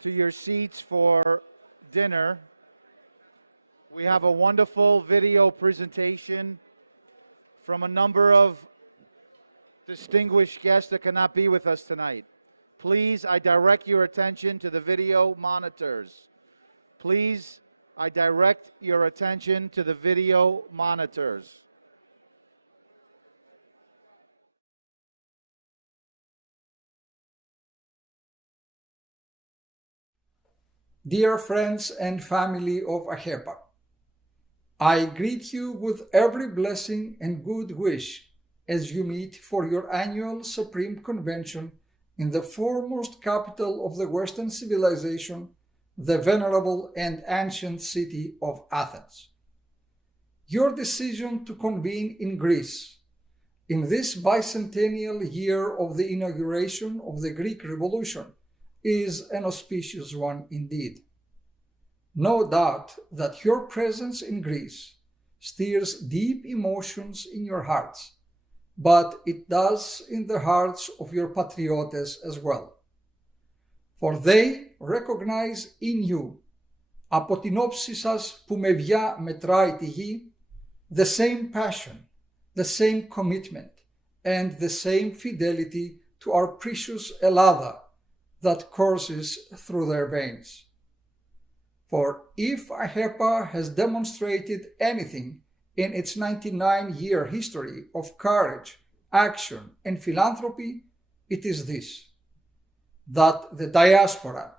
to your seats for dinner. We have a wonderful video presentation from a number of distinguished guests that cannot be with us tonight. Please, I direct your attention to the video monitors. Please, I direct your attention to the video monitors. Dear friends and family of AHEPA, I greet you with every blessing and good wish as you meet for your annual Supreme Convention in the foremost capital of the Western civilization, the venerable and ancient city of Athens. Your decision to convene in Greece in this bicentennial year of the inauguration of the Greek Revolution is an auspicious one indeed. No doubt that your presence in Greece stirs deep emotions in your hearts, but it does in the hearts of your patriotes as well. For they recognize in you, από την όψη σας που με βιά μετράει τη γη, the same passion, the same commitment, and the same fidelity to our precious Ελλάδα that courses through their veins. For if AHEPA has demonstrated anything in its 99-year history of courage, action, and philanthropy, it is this: that the diaspora,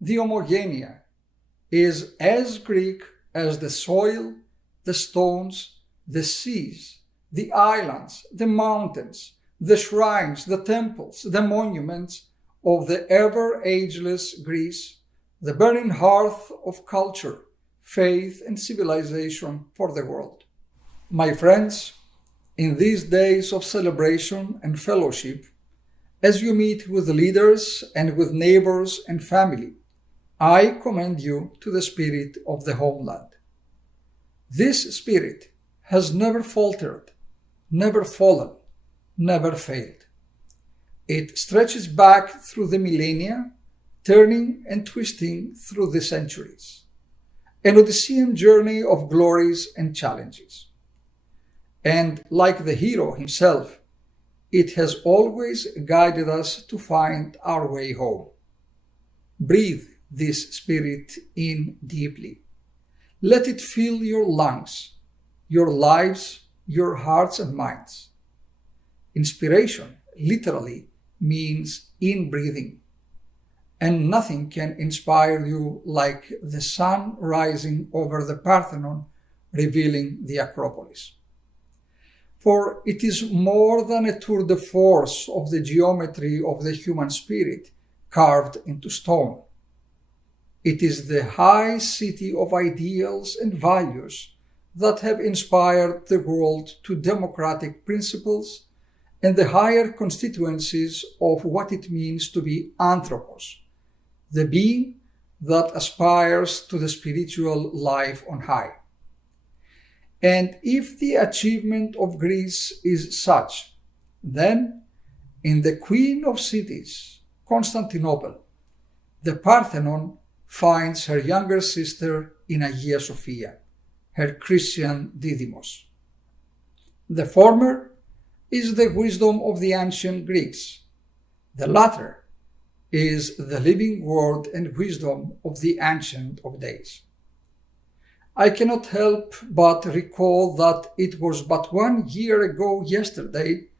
the homogenea, is as Greek as the soil, the stones, the seas, the islands, the mountains, the shrines, the temples, the monuments of the ever-ageless Greece, the burning hearth of culture, faith, and civilization for the world. My friends, in these days of celebration and fellowship, as you meet with leaders and with neighbors and family, I commend you to the spirit of the homeland. This spirit has never faltered, never fallen, never failed. It stretches back through the millennia, turning and twisting through the centuries. An Odyssean journey of glories and challenges. And like the hero himself, it has always guided us to find our way home. Breathe this spirit in deeply. Let it fill your lungs, your lives, your hearts and minds. Inspiration, literally, means inbreathing, and nothing can inspire you like the sun rising over the Parthenon, revealing the Acropolis. For it is more than a tour de force of the geometry of the human spirit carved into stone. It is the high city of ideals and values that have inspired the world to democratic principles and the higher constituencies of what it means to be anthropos, the being that aspires to the spiritual life on high. And if the achievement of Greece is such, then in the Queen of Cities, Constantinople, the Parthenon finds her younger sister in Hagia Sophia, her Christian Didymos. The former is the wisdom of the ancient Greeks. The latter is the living word and wisdom of the Ancient of Days. I cannot help but recall that it was but 1 year ago yesterday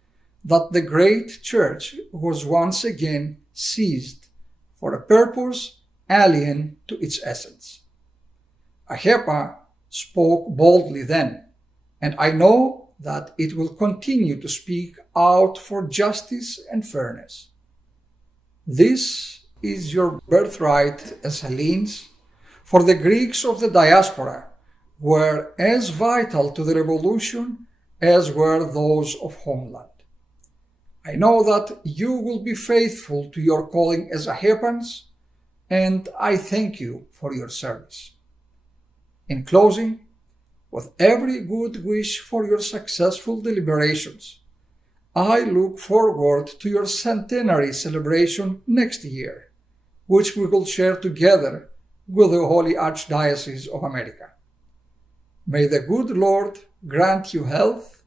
that the great church was once again seized for a purpose alien to its essence. AHEPA spoke boldly then, and I know that it will continue to speak out for justice and fairness. This is your birthright as Hellenes, for the Greeks of the diaspora were as vital to the revolution as were those of homeland. I know that you will be faithful to your calling as AHEPans, and I thank you for your service. In closing, with every good wish for your successful deliberations, I look forward to your centenary celebration next year, which we will share together with the Holy Archdiocese of America. May the good Lord grant you health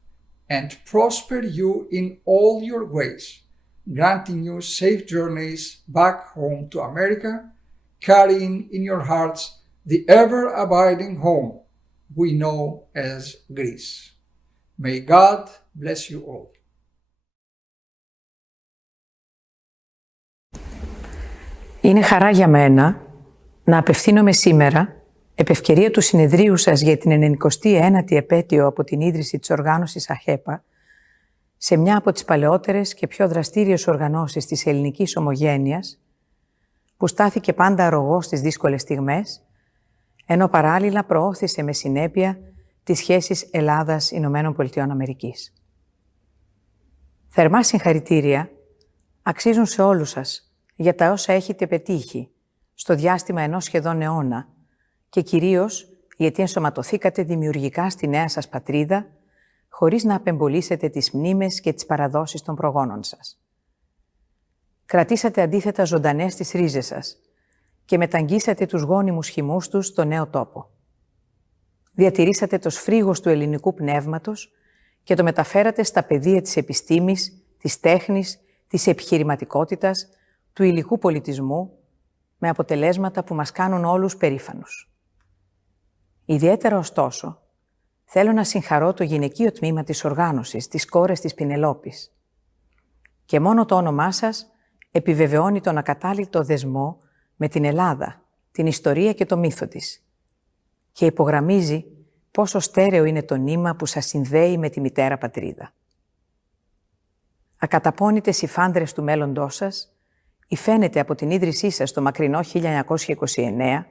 and prosper you in all your ways, granting you safe journeys back home to America, carrying in your hearts the ever-abiding home we know as Greece. May God bless you all. Είναι χαρά για μένα να απευθύνομαι σήμερα, επ' ευκαιρία του συνεδρίου σας για την 99η επέτειο από την ίδρυση της οργάνωσης AHEPA, σε μια από τις παλαιότερες και πιο δραστήριες οργανώσεις της ελληνικής ομογένειας, που στάθηκε πάντα αρρωγός στις δύσκολες στιγμές, ενώ παράλληλα προώθησε με συνέπεια τις σχέσεις Ελλάδας-Ηνωμένων Πολιτειών Αμερικής. Θερμά συγχαρητήρια αξίζουν σε όλους σας για τα όσα έχετε πετύχει στο διάστημα ενός σχεδόν αιώνα και κυρίως γιατί ενσωματωθήκατε δημιουργικά στη νέα σας πατρίδα χωρίς να απεμπολίσετε τις μνήμες και τις παραδόσεις των προγόνων σας. Κρατήσατε αντίθετα ζωντανές τις ρίζες σας και μεταγγίσατε τους γόνιμους χυμούς τους στο νέο τόπο. Διατηρήσατε το σφρίγος του ελληνικού πνεύματος και το μεταφέρατε στα πεδία της επιστήμης, της τέχνης, της επιχειρηματικότητας, του υλικού πολιτισμού, με αποτελέσματα που μας κάνουν όλους περήφανους. Ιδιαίτερα, ωστόσο, θέλω να συγχαρώ το γυναικείο τμήμα της οργάνωσης, τις κόρες της Πινελόπης. Και μόνο το όνομά σας επιβεβαιώνει τον ακατάληπτο δεσμό με την Ελλάδα, την ιστορία και το μύθο της και υπογραμμίζει πόσο στέρεο είναι το νήμα που σας συνδέει με τη μητέρα πατρίδα. Ακαταπώνητες οι φάντρες του μέλλοντός σας, υφαίνεται από την ίδρυσή σας το μακρινό 1929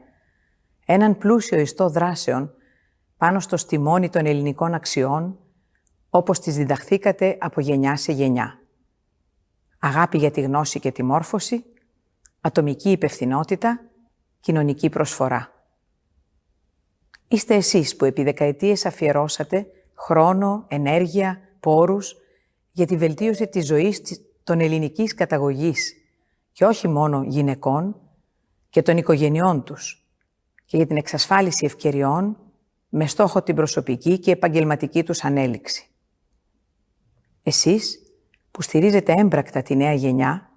έναν πλούσιο ιστό δράσεων πάνω στο στιμόνι των ελληνικών αξιών, όπως τις διδαχθήκατε από γενιά σε γενιά. Αγάπη για τη γνώση και τη μόρφωση, ατομική υπευθυνότητα, κοινωνική προσφορά. Είστε εσείς που επί δεκαετίες αφιερώσατε χρόνο, ενέργεια, πόρους για τη βελτίωση της ζωής των ελληνικής καταγωγής και όχι μόνο γυναικών και των οικογενειών τους και για την εξασφάλιση ευκαιριών με στόχο την προσωπική και επαγγελματική τους ανέλυξη. Εσείς που στηρίζετε έμπρακτα τη νέα γενιά,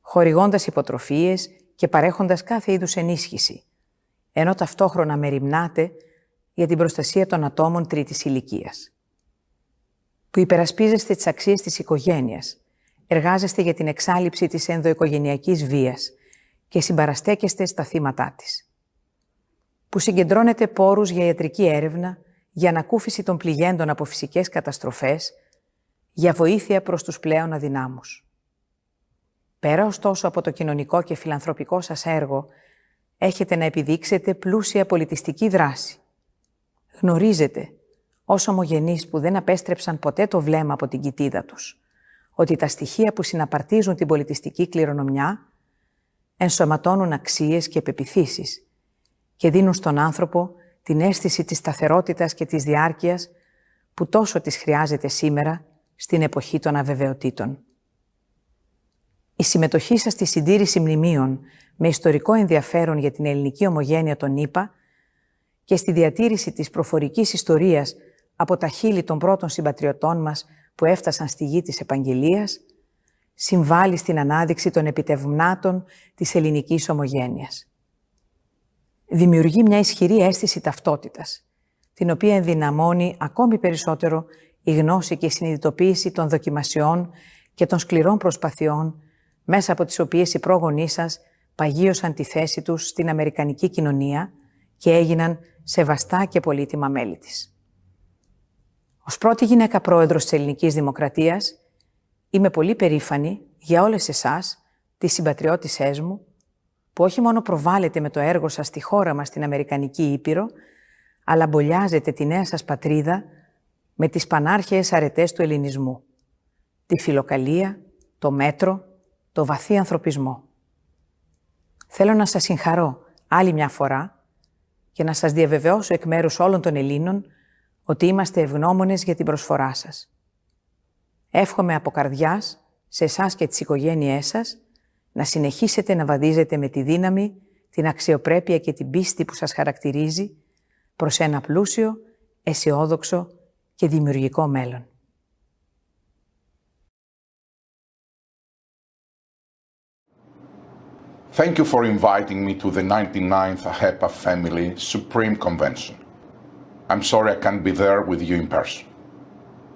χορηγώντας υποτροφίες και παρέχοντας κάθε είδους ενίσχυση, ενώ ταυτόχρονα μεριμνάτε για την προστασία των ατόμων τρίτης ηλικίας. Που υπερασπίζεστε τις αξίες της οικογένειας, εργάζεστε για την εξάλειψη της ενδοοικογενειακής βίας και συμπαραστέκεστε στα θύματά της. Που συγκεντρώνετε πόρους για ιατρική έρευνα, για ανακούφιση των πληγέντων από φυσικές καταστροφές, για βοήθεια προς τους πλέον αδυνάμους. Πέρα ωστόσο από το κοινωνικό και φιλανθρωπικό σας έργο, έχετε να επιδείξετε πλούσια πολιτιστική δράση. Γνωρίζετε, ως ομογενείς που δεν απέστρεψαν ποτέ το βλέμμα από την κοιτίδα τους, ότι τα στοιχεία που συναπαρτίζουν την πολιτιστική κληρονομιά ενσωματώνουν αξίες και πεποιθήσεις και δίνουν στον άνθρωπο την αίσθηση της σταθερότητας και της διάρκειας που τόσο της χρειάζεται σήμερα στην εποχή των αβεβαιοτήτων. Η συμμετοχή σας στη συντήρηση μνημείων με ιστορικό ενδιαφέρον για την ελληνική ομογένεια των ΗΠΑ και στη διατήρηση της προφορικής ιστορίας από τα χείλη των πρώτων συμπατριωτών μας που έφτασαν στη γη της Επαγγελίας, συμβάλλει στην ανάδειξη των επιτευγμάτων της ελληνικής ομογένειας. Δημιουργεί μια ισχυρή αίσθηση ταυτότητας, την οποία ενδυναμώνει ακόμη περισσότερο η γνώση και η συνειδητοποίηση των δοκιμασιών και των σκληρών προσπαθειών μέσα από τις οποίες οι πρόγονοί σας παγίωσαν τη θέση τους στην αμερικανική κοινωνία και έγιναν σεβαστά και πολύτιμα μέλη της. Ως πρώτη γυναίκα πρόεδρος της Ελληνικής Δημοκρατίας, είμαι πολύ περήφανη για όλες εσάς, τις συμπατριώτησές μου, που όχι μόνο προβάλλετε με το έργο σας στη χώρα μας στην Αμερικανική Ήπειρο, αλλά μπολιάζετε τη νέα σας πατρίδα με τις πανάρχαιες αρετές του ελληνισμού, τη φιλοκαλία, το μέτρο, το βαθύ ανθρωπισμό. Θέλω να σας συγχαρώ άλλη μια φορά και να σας διαβεβαιώσω εκ μέρους όλων των Ελλήνων ότι είμαστε ευγνώμονες για την προσφορά σας. Εύχομαι από καρδιάς σε εσάς και τις οικογένειές σας να συνεχίσετε να βαδίζετε με τη δύναμη, την αξιοπρέπεια και την πίστη που σας χαρακτηρίζει προς ένα πλούσιο, αισιόδοξο και δημιουργικό μέλλον. Thank you for inviting me to the 99th AHEPA Family Supreme Convention. I'm sorry I can't be there with you in person.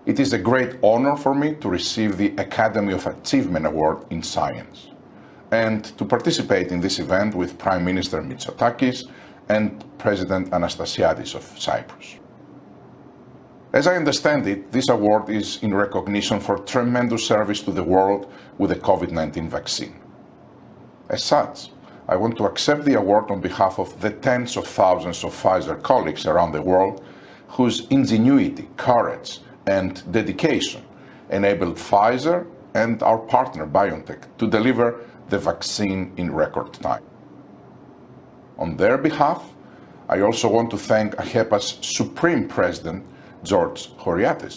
It is a great honor for me to receive the Academy of Achievement Award in Science and to participate in this event with Prime Minister Mitsotakis and President Anastasiadis of Cyprus. As I understand it, this award is in recognition for tremendous service to the world with the COVID-19 vaccine. As such, I want to accept the award on behalf of the tens of thousands of Pfizer colleagues around the world whose ingenuity, courage, and dedication enabled Pfizer and our partner BioNTech to deliver the vaccine in record time. On their behalf, I also want to thank AHEPA's Supreme President, George Choriatis,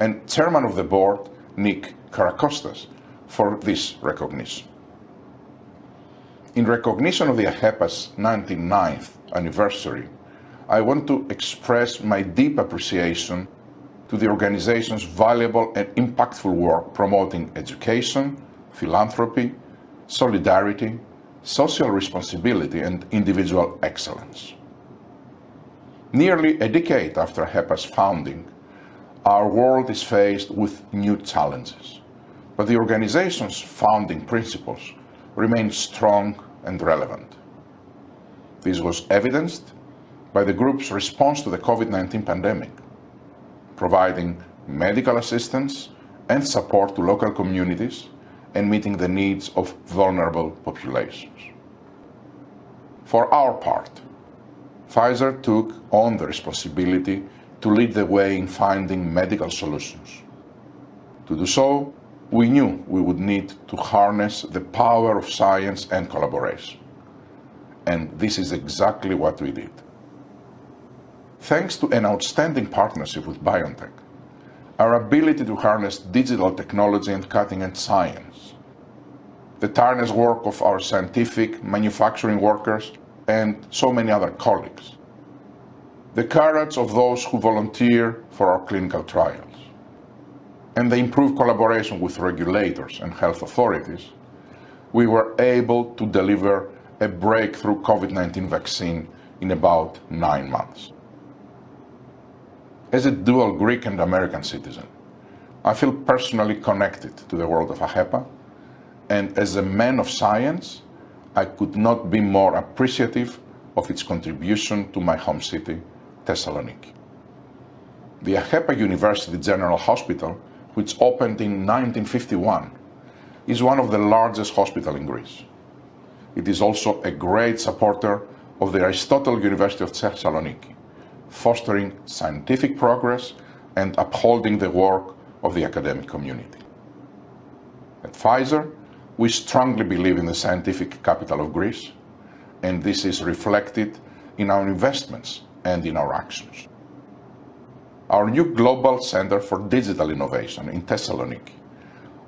and Chairman of the Board, Nick Karakostas, for this recognition. In recognition of the AHEPA's 99th anniversary, I want to express my deep appreciation to the organization's valuable and impactful work promoting education, philanthropy, solidarity, social responsibility, and individual excellence. Nearly a decade after AHEPA's founding, our world is faced with new challenges, but the organization's founding principles remain strong and relevant. This was evidenced by the group's response to the COVID-19 pandemic, providing medical assistance and support to local communities and meeting the needs of vulnerable populations. For our part, Pfizer took on the responsibility to lead the way in finding medical solutions. To do so, we knew we would need to harness the power of science and collaboration. And this is exactly what we did. Thanks to an outstanding partnership with BioNTech, our ability to harness digital technology and cutting-edge science, the tireless work of our scientific manufacturing workers and so many other colleagues, the courage of those who volunteer for our clinical trials, and the improved collaboration with regulators and health authorities, we were able to deliver a breakthrough COVID-19 vaccine in about 9 months. As a dual Greek and American citizen, I feel personally connected to the world of AHEPA, and as a man of science, I could not be more appreciative of its contribution to my home city, Thessaloniki. The AHEPA University General Hospital, which opened in 1951, is one of the largest hospitals in Greece. It is also a great supporter of the Aristotle University of Thessaloniki, fostering scientific progress and upholding the work of the academic community. At Pfizer, we strongly believe in the scientific capital of Greece, and this is reflected in our investments and in our actions. Our new Global Center for Digital Innovation in Thessaloniki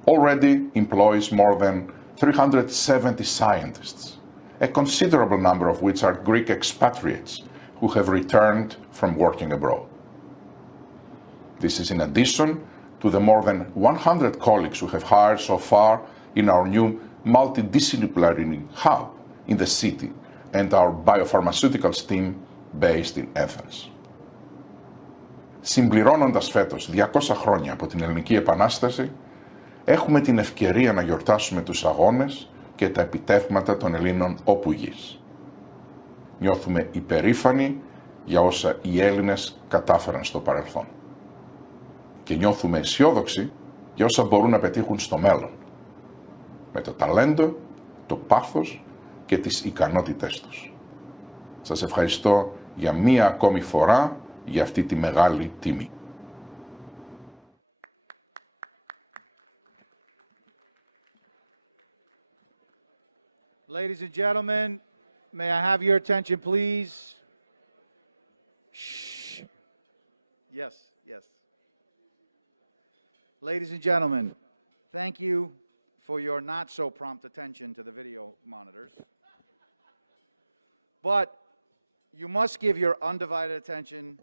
already employs more than 370 scientists, a considerable number of which are Greek expatriates who have returned from working abroad. This is in addition to the more than 100 colleagues we have hired so far in our new multidisciplinary hub in the city and our biopharmaceuticals team based in Athens. Συμπληρώνοντας φέτος 200 χρόνια από την Ελληνική Επανάσταση, έχουμε την ευκαιρία να γιορτάσουμε τους αγώνες και τα επιτεύγματα των Ελλήνων όπου γης. Νιώθουμε υπερήφανοι για όσα οι Έλληνες κατάφεραν στο παρελθόν. Και νιώθουμε αισιόδοξοι για όσα μπορούν να πετύχουν στο μέλλον, με το ταλέντο, το πάθος και τις ικανότητές τους. Σας ευχαριστώ για μία ακόμη φορά για αυτή τη μεγάλη τιμή. Ladies and gentlemen, may I have your attention, please? Shh. Yes, yes. Ladies and gentlemen, thank you for your not so prompt attention to the video monitors. But you must give your undivided attention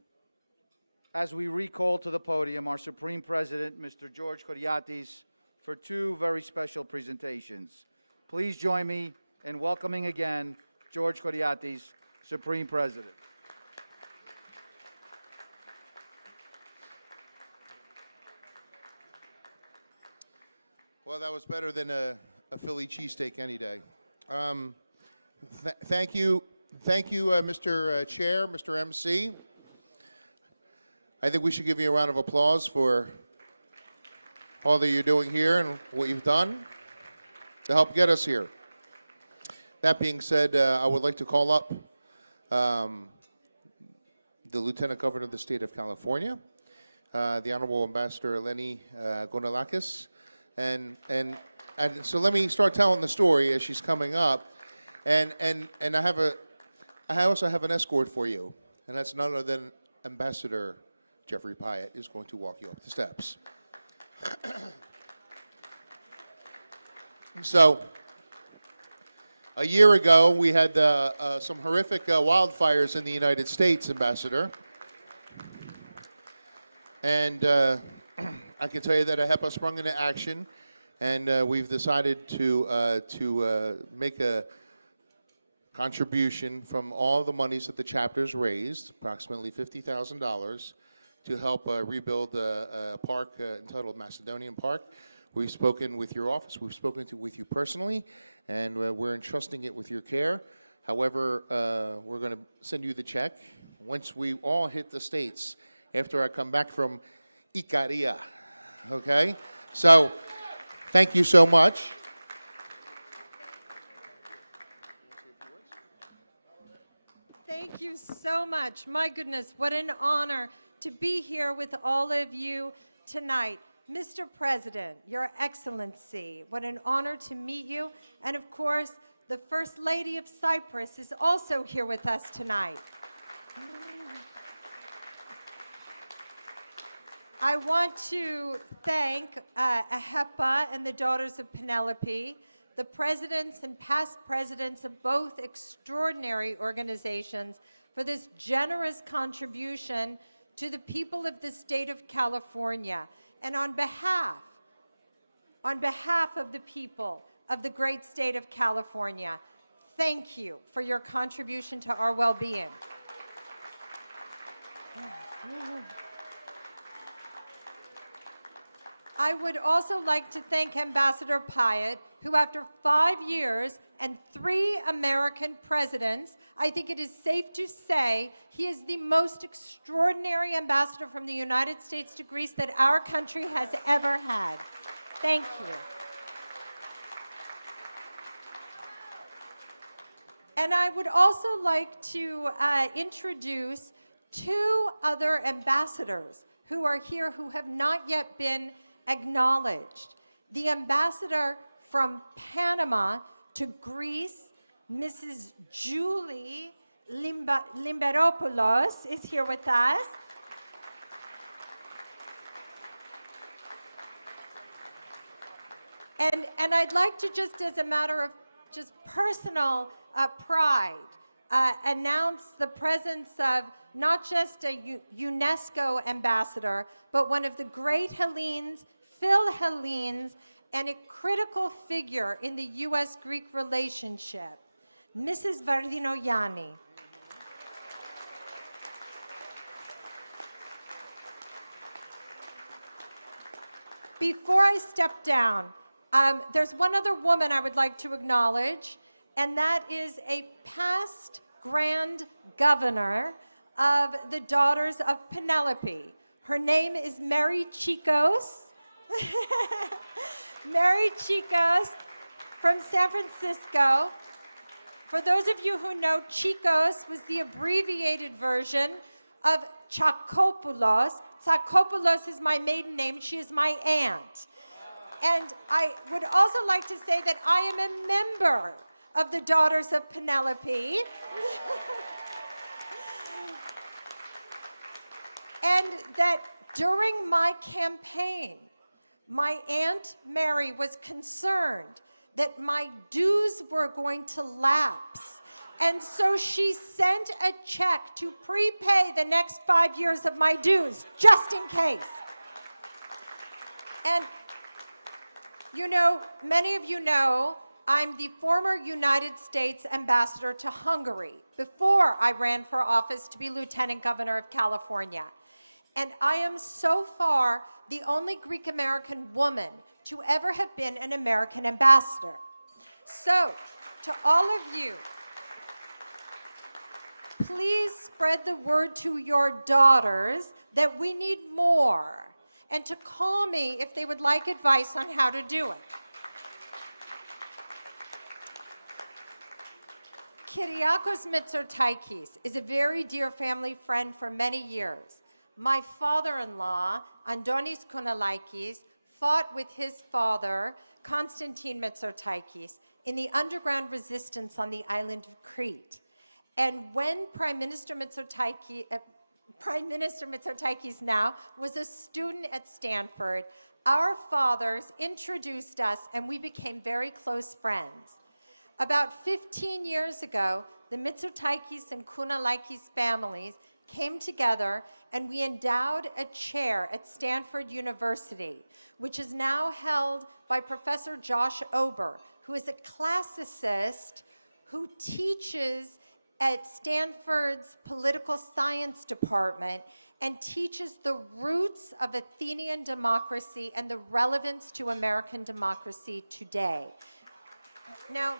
as we recall to the podium our Supreme President, Mr. George Koriatis, for two very special presentations. Please join me in welcoming again George Koriatis, Supreme President. Well, that was better than a Philly cheesesteak any day. Thank you, Mr. Chair, Mr. MC. I think we should give you a round of applause for all that you're doing here and what you've done to help get us here. That being said, I would like to call up the Lieutenant Governor of the State of California, the Honorable Ambassador Eleni Gonalakis. And so let me start telling the story as she's coming up. And I also have an escort for you, and that's none other than Ambassador Jeffrey Pyatt is going to walk you up the steps. So, a year ago, we had some horrific wildfires in the United States, Ambassador. And I can tell you that AHEPA sprung into action, and we've decided to make a contribution from all the monies that the chapters raised, approximately $50,000, to help rebuild a park entitled Macedonian Park. We've spoken with your office, we've spoken with you personally, and we're entrusting it with your care. However, we're going to send you the check once we all hit the States after I come back from Icaria, okay? So, thank you so much. Thank you so much. My goodness, what an honor to be here with all of you tonight. Mr. President, Your Excellency, what an honor to meet you. And of course, the First Lady of Cyprus is also here with us tonight. I want to thank AHEPA and the Daughters of Penelope, the presidents and past presidents of both extraordinary organizations, for this generous contribution to the people of the state of California. And on behalf of the people of the great state of California, thank you for your contribution to our well-being. I would also like to thank Ambassador Pyatt, who after 5 years and 3 American presidents, I think it is safe to say he is the most extraordinary ambassador from the United States to Greece that our country has ever had. Thank you. And I would also like to introduce 2 other ambassadors who are here who have not yet been acknowledged. The ambassador from Panama to Greece, Mrs. Julie Limberopoulos, is here with us. And I'd like to, just as a matter of just personal pride, announce the presence of not just a UNESCO ambassador, but one of the great Hellenes, Phil Hellenes, and a critical figure in the U.S.-Greek relationship, Mrs. Vardinogianni. Before I step down, there's one other woman I would like to acknowledge, and that is a past Grand Governor of the Daughters of Penelope. Her name is Mary Chicos. Mary Chicos from San Francisco. For those of you who know, Chicos was the abbreviated version of Tsakopoulos. Tsakopoulos is my maiden name. She is my aunt. And I would also like to say that I am a member of the Daughters of Penelope. And that during my campaign my Aunt Mary was concerned that my dues were going to lapse. And so she sent a check to prepay the next 5 years of my dues, just in case. And you know, many of you know, I'm the former United States ambassador to Hungary before I ran for office to be Lieutenant Governor of California. And I am so far the only Greek American woman to ever have been an American ambassador. So, to all of you, please spread the word to your daughters that we need more, and to call me if they would like advice on how to do it. Kyriakos Mitsotakis is a very dear family friend for many years. My father-in-law, Andonis Kounalakis, fought with his father, Konstantin Mitsotakis, in the underground resistance on the island of Crete. And when Prime Minister Mitsotakis now was a student at Stanford, our fathers introduced us and we became very close friends. About 15 years ago, the Mitsotakis and Kounalakis families came together and we endowed a chair at Stanford University, which is now held by Professor Josh Ober, who is a classicist who teaches at Stanford's political science department and teaches the roots of Athenian democracy and the relevance to American democracy today. Now,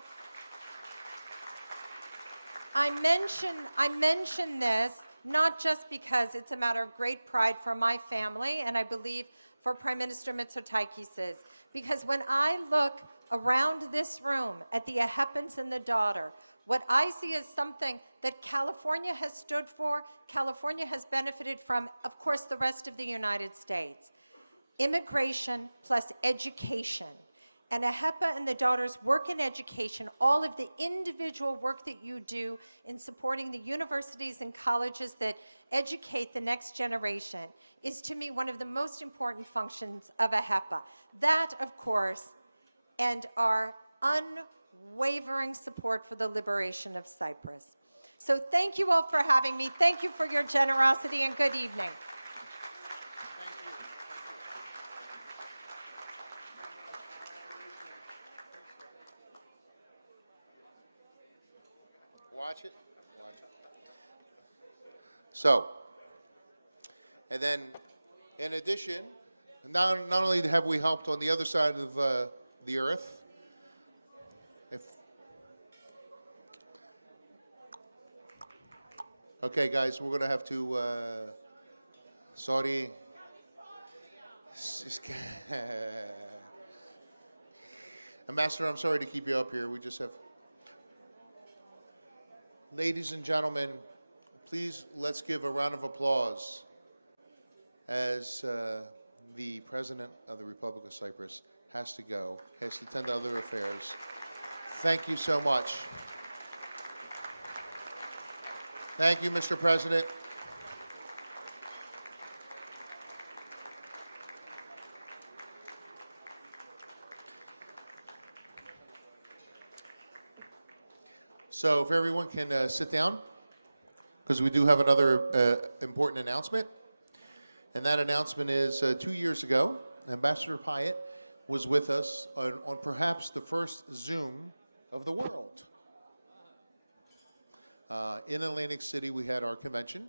I mention this not just because it's a matter of great pride for my family, and I believe for Prime Minister Mitsotakis, because when I look around this room at the AHEPAs and the daughter, what I see is something that California has stood for, California has benefited from, of course, the rest of the United States. Immigration plus education. And AHEPA and the daughters work in education, all of the individual work that you do in supporting the universities and colleges that educate the next generation is, to me, one of the most important functions of AHEPA. That, of course, and our unwavering support for the liberation of Cyprus. So thank you all for having me. Thank you for your generosity, and good evening. Watch it. Watch it. So, and then, in addition, not only have we helped on the other side of the earth, okay, guys, we're going to have to, sorry. Ambassador, I'm sorry to keep you up here. We just have... Ladies and gentlemen, please let's give a round of applause as the President of the Republic of Cyprus has to go, has to attend to other affairs. Thank you so much. Thank you, Mr. President. So if everyone can sit down, because we do have another important announcement. And that announcement is 2 years ago, Ambassador Pyatt was with us on perhaps the first Zoom of the world. In Atlantic City, we had our convention.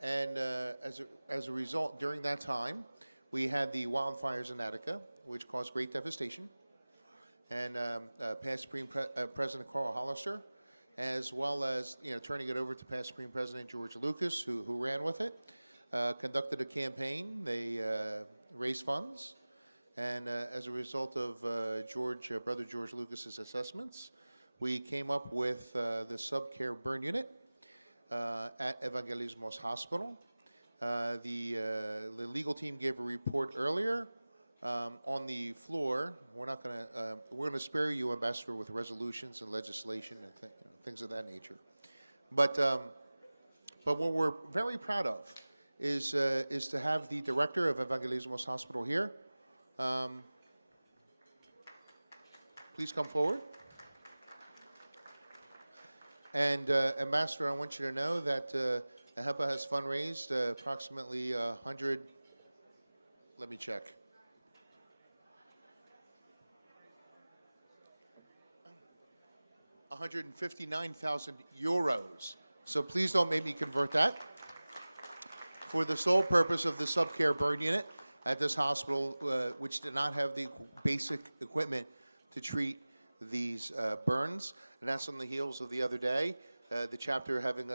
And as a result, during that time, we had the wildfires in Attica, which caused great devastation. And past Supreme President Carl Hollister, as well as turning it over to past Supreme President George Lucas, who ran with it, conducted a campaign. They raised funds, and as a result of Brother George Lucas's assessments, we came up with the sub-care burn unit at Evangelismos Hospital. The legal team gave a report earlier. On the floor, we're going to spare you, Ambassador, with resolutions and legislation and things of that nature. But what we're very proud of is to have the director of Evangelismos Hospital here, Please come forward. And Ambassador, I want you to know that AHEPA has fundraised approximately 100, let me check. €159,000. So please don't make me convert that. For the sole purpose of the subcare burn unit at this hospital, which did not have the basic equipment to treat these burns, and that's on the heels of the other day, the chapter having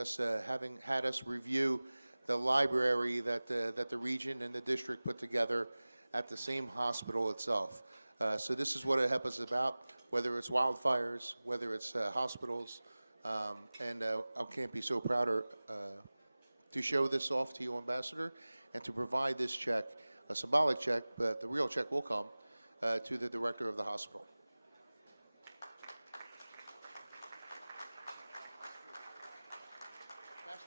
had us review the library that the region and the district put together at the same hospital itself. So this is what AHEPA is about, whether it's wildfires, whether it's hospitals, and I can't be so prouder to show this off to you, Ambassador, and to provide this check, a symbolic check, but the real check will come to the director of the hospital. Let's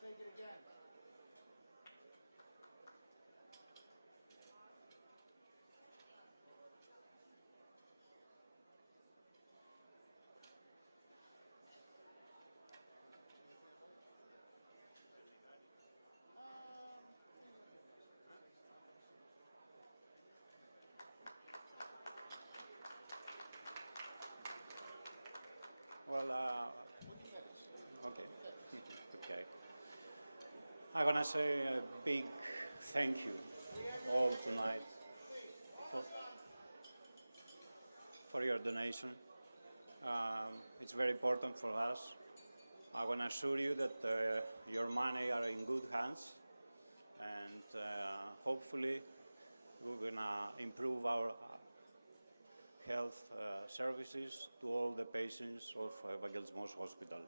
take it again. Well, okay. Okay. I'm gonna say a big thank you all tonight for your donation. It's very important for us. I want to assure you that your money are in good hands, and hopefully we're going to improve our health services to all the patients of Evangelismos Hospital.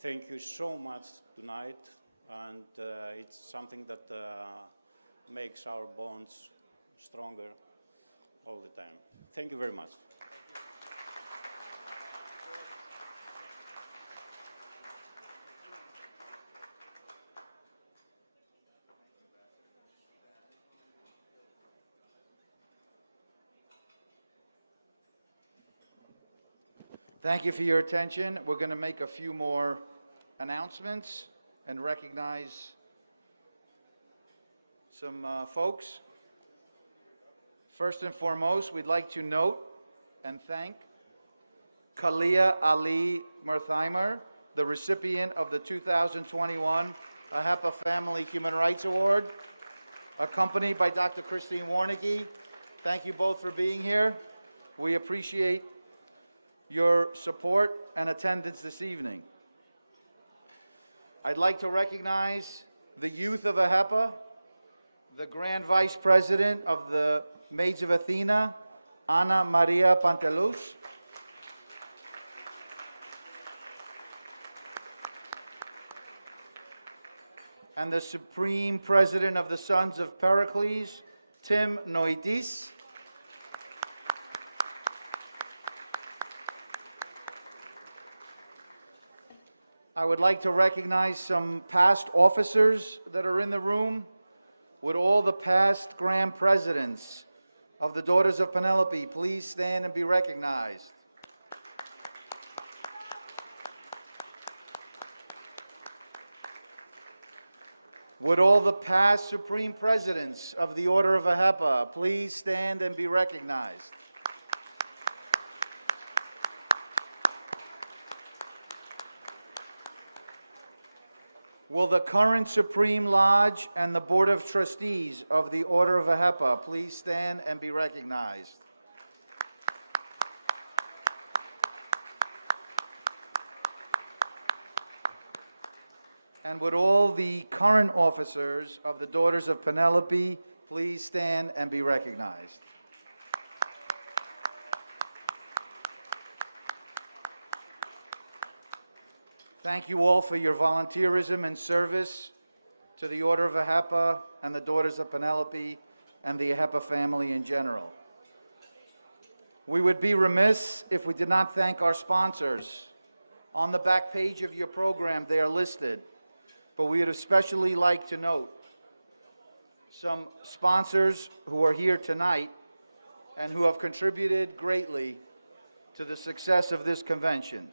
Thank you so much tonight, and it's something that makes our bonds stronger all the time. Thank you very much. Thank you for your attention. We're going to make a few more announcements and recognize some folks. First and foremost, we'd like to note and thank Kalia Ali Mertheimer, the recipient of the 2021 AHEPA Family Human Rights Award, accompanied by Dr. Christine Warnicki. Thank you both for being here. We appreciate your support and attendance this evening. I'd like to recognize the youth of AHEPA, the Grand Vice President of the Maids of Athena, Ana Maria Pantelus, and the Supreme President of the Sons of Pericles, Tim Noitis. I would like to recognize some past officers that are in the room. Would all the past Grand Presidents of the Daughters of Penelope please stand and be recognized? Would all the past Supreme Presidents of the Order of AHEPA please stand and be recognized? Will the current Supreme Lodge and the Board of Trustees of the Order of AHEPA please stand and be recognized? And would all the current officers of the Daughters of Penelope please stand and be recognized? Thank you all for your volunteerism and service to the Order of AHEPA and the Daughters of Penelope and the AHEPA family in general. We would be remiss if we did not thank our sponsors. On the back page of your program, they are listed, but we would especially like to note some sponsors who are here tonight and who have contributed greatly to the success of this convention.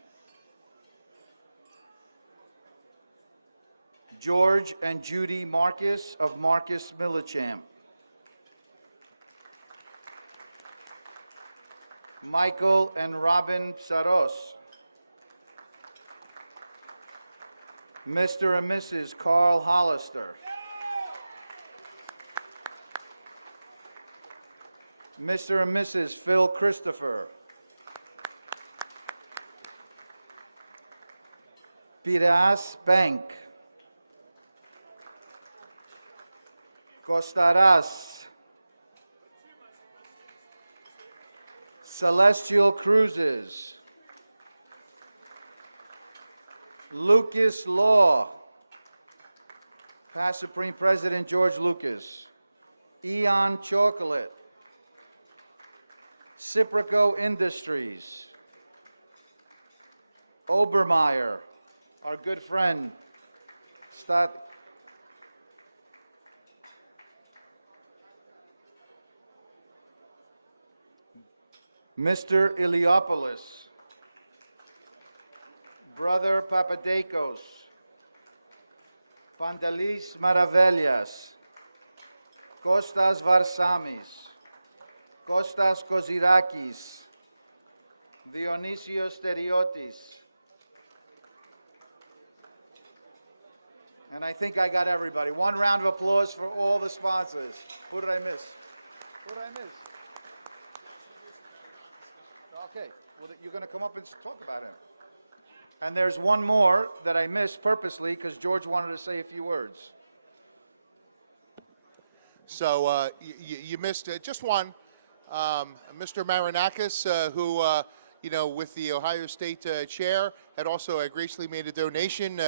George and Judy Marcus of Marcus Millichamp. Michael and Robin Psaros. Mr. and Mrs. Carl Hollister. Mr. and Mrs. Phil Christopher. Piraeus Bank. Costaras. Celestial Cruises. Lucas Law. Past Supreme President George Lucas. Eon Chocolate. Ciprico Industries. Obermeyer, our good friend. Mr. Iliopoulos, Brother Papadakos, Pandalis Maravellas, Kostas Varsamis, Kostas Kozirakis, Dionysios Steriotis. And I think I got everybody. One round of applause for all the sponsors. Who did I miss? Who did I miss? Okay, well, you're going to come up and talk about him. And there's one more that I missed purposely because George wanted to say a few words. So you missed just one. Mr. Marinakis, who, with the Ohio State chair, had also graciously made a donation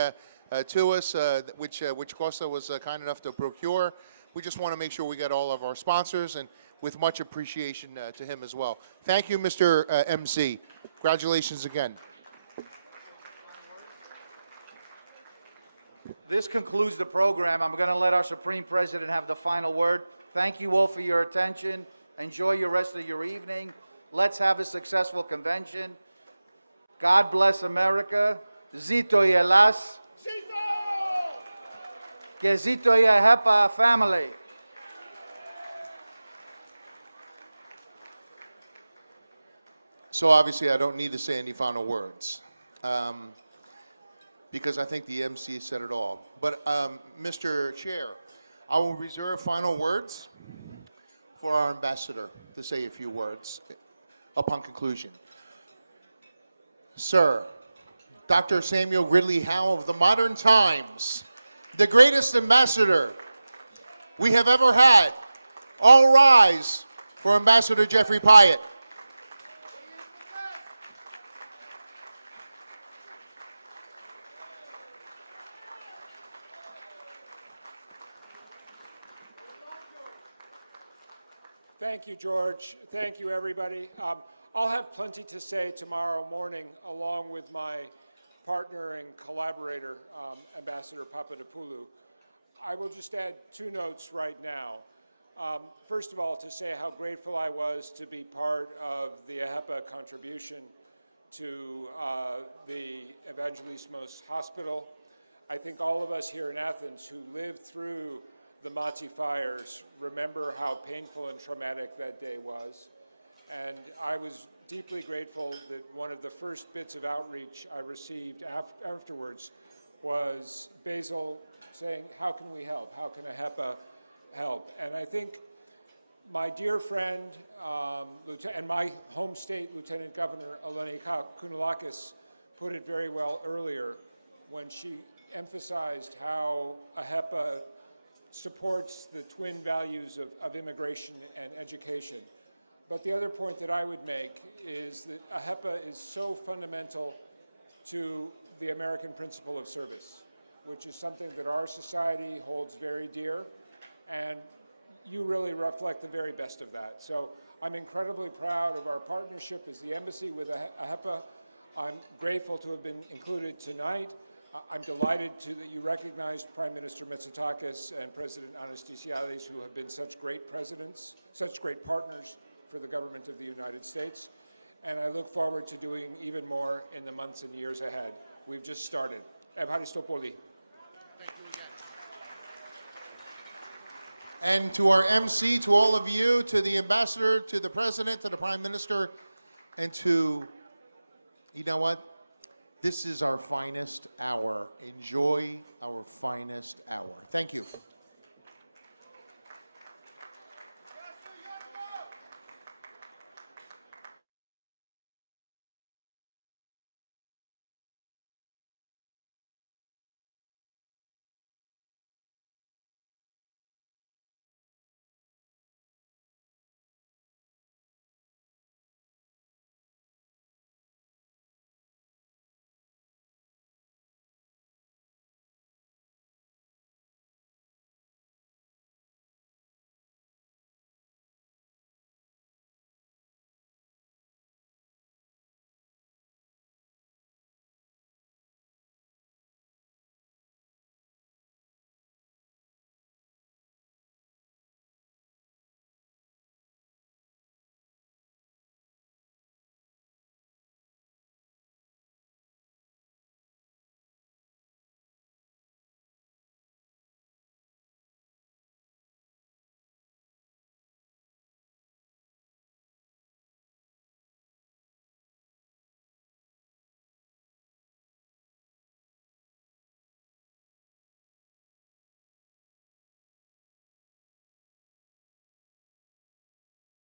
to us, which Costa was kind enough to procure. We just want to make sure we get all of our sponsors, and with much appreciation to him as well. Thank you, Mr. MC. Congratulations again. This concludes the program. I'm going to let our Supreme President have the final word. Thank you all for your attention. Enjoy your rest of your evening. Let's have a successful convention. God bless America. Zito y Elas. Zito! Que Zito y AHEPA family. So obviously I don't need to say any final words because I think the MC said it all. But Mr. Chair, I will reserve final words for our ambassador to say a few words upon conclusion. Sir, Dr. Samuel Gridley Howe of the modern times, the greatest ambassador we have ever had. All rise for Ambassador Jeffrey Pyatt. Thank you, George. Thank you, everybody. I'll have plenty to say tomorrow morning, along with my partner and collaborator, Ambassador Papadopoulou. I will just add two notes right now. First of all, to say how grateful I was to be part of the AHEPA contribution to the Evangelismos Hospital. I think all of us here in Athens who lived through the Mati fires remember how painful and traumatic that day was. And I was deeply grateful that one of the first bits of outreach I received afterwards was Basil saying, how can we help? How can AHEPA help? And I think my dear friend and my home state Lieutenant Governor Eleni Kounalakis put it very well earlier when she emphasized how AHEPA supports the twin values of immigration and education. But the other point that I would make is that AHEPA is so fundamental to the American principle of service, which is something that our society holds very dear. And you really reflect the very best of that. So I'm incredibly proud of our partnership as the embassy with AHEPA. I'm grateful to have been included tonight. I'm delighted that you recognized Prime Minister Mitsotakis and President Anastasiades, who have been such great presidents, such great partners for the government of the United States. And I look forward to doing even more in the months and years ahead. We've just started. Evharisto poli. And to our MC, to all of you, to the ambassador, to the president, to the prime minister, and to, you know what? This is our finest hour. Enjoy our finest hour. Thank you.